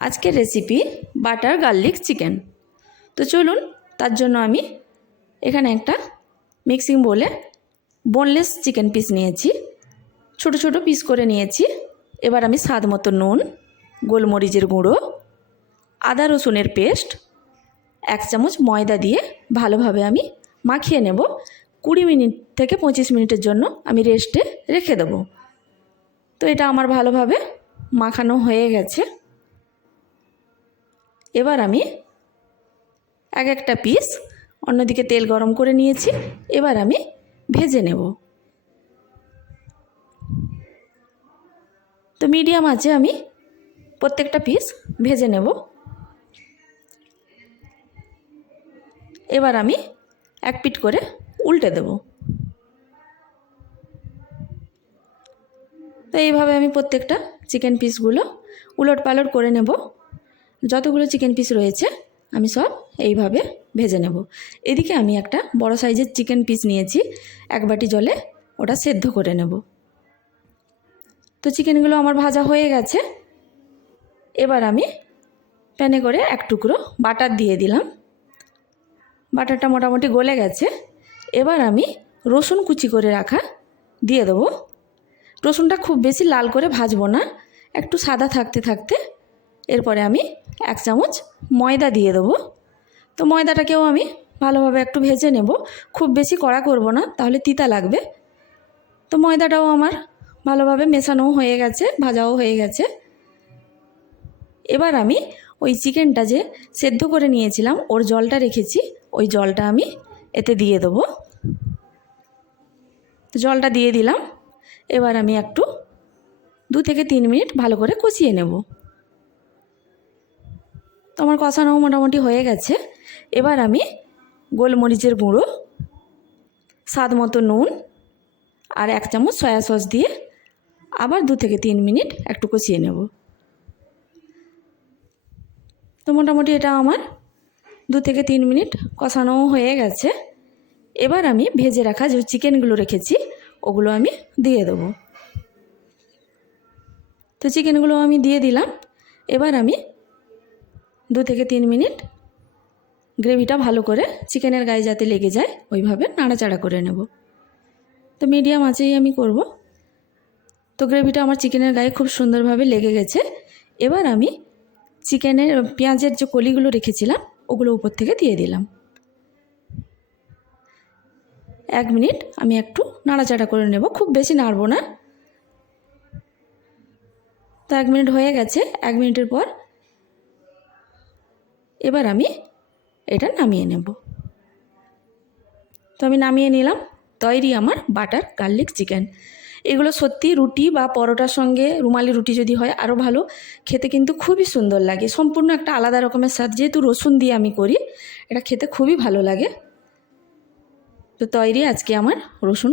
আজকের recipe butter garlic chicken তো চলুন, তার জন্য আমি এখানে একটা মিক্সিং বলে বোনলেস চিকেন পিস নিয়েছি। ছোট ছোট পিস করে নিয়েছি। এবার আমি স্বাদ মতো নুন, গোলমরিচের গুঁড়ো, আদা রসুনের পেস্ট এক চামচ ময়দা দিয়ে ভালোভাবে আমি মাখিয়ে নেব। কুড়ি মিনিট থেকে পঁচিশ মিনিটের জন্য আমি রেস্টে রেখে দেবো। তো এটা আমার ভালোভাবে মাখানো হয়ে গেছে। এবার আমি এক একটা পিস অন্যদিকে তেল গরম করে নিয়েছি, এবার আমি ভেজে নেব। তো মিডিয়াম আছে, আমি প্রত্যেকটা পিস ভেজে নেব। এবার আমি এক পিট করে উল্টে দেব। তো এইভাবে আমি প্রত্যেকটা চিকেন পিসগুলো উলট পালট করে নেব। যতগুলো চিকেন পিস রয়েছে, আমি সব এইভাবে ভেজে নেব। এদিকে আমি একটা বড় সাইজের চিকেন পিস নিয়েছি, এক বাটি জলে ওটা সেদ্ধ করে নেব। তো চিকেনগুলো আমার ভাজা হয়ে গেছে। এবার আমি প্যানে করে এক টুকরো বাটার দিয়ে দিলাম। বাটারটা মোটামুটি গলে গেছে। এবার আমি রসুন কুচি করে রাখা দিয়ে দেবো। রসুনটা খুব বেশি লাল করে ভাজবো না, একটু সাদা থাকতে থাকতে এরপরে আমি এক চামচ ময়দা দিয়ে দেবো। তো ময়দাটাকেও আমি ভালোভাবে একটু ভেজে নেব। খুব বেশি কড়া করব না, তাহলে তিতা লাগবে। তো ময়দাটাও আমার ভালোভাবে মেশানোও হয়ে গেছে, ভাজাও হয়ে গেছে। এবার আমি ওই চিকেনটা যে সেদ্ধ করে নিয়েছিলাম, ওর জলটা রেখেছি, ওই জলটা আমি এতে দিয়ে দেবো। জলটা দিয়ে দিলাম। এবার আমি একটু দু থেকে তিন মিনিট ভালো করে কষিয়ে নেব। তো আমার কষানো মোটামুটি হয়ে গেছে। এবার আমি গোলমরিচের গুঁড়ো, স্বাদ মতো নুন আর এক চামচ সয়া সস দিয়ে আবার দু থেকে তিন মিনিট একটু কষিয়ে নেব। তো মোটামুটি এটা আমার দু থেকে তিন মিনিট কষানো হয়ে গেছে। এবার আমি ভেজে রাখা যে চিকেনগুলো রেখেছি, ওগুলো আমি দিয়ে দেবো। তো চিকেনগুলো আমি দিয়ে দিলাম। এবার আমি দু থেকে তিন মিনিট গ্রেভিটা ভালো করে চিকেনের গায়ে যাতে লেগে যায়, ওইভাবে নাড়াচাড়া করে নেব। তো মিডিয়াম আঁচেই আমি করব। তো গ্রেভিটা আমার চিকেনের গায়ে খুব সুন্দরভাবে লেগে গেছে। এবার আমি চিকেনের, পেঁয়াজের যে কলিগুলো রেখেছিলাম, ওগুলো উপর থেকে দিয়ে দিলাম। এক মিনিট আমি একটু নাড়াচাড়া করে নেব, খুব বেশি নাড়বো না। তো এক মিনিট হয়ে গেছে, এক মিনিটের পর এবার আমি এটা নামিয়ে নেব। তো আমি নামিয়ে নিলাম। তৈরি আমার বাটার গার্লিক চিকেন। এগুলো সত্যি রুটি বা পরোটার সঙ্গে রুমালি রুটি যদি হয় আরও ভালো। খেতে কিন্তু খুবই সুন্দর লাগে। সম্পূর্ণ একটা আলাদা রকমের স্বাদ। যেহেতু রসুন দিয়ে আমি করি, এটা খেতে খুবই ভালো লাগে। তো তৈরি আজকে আমার রসুন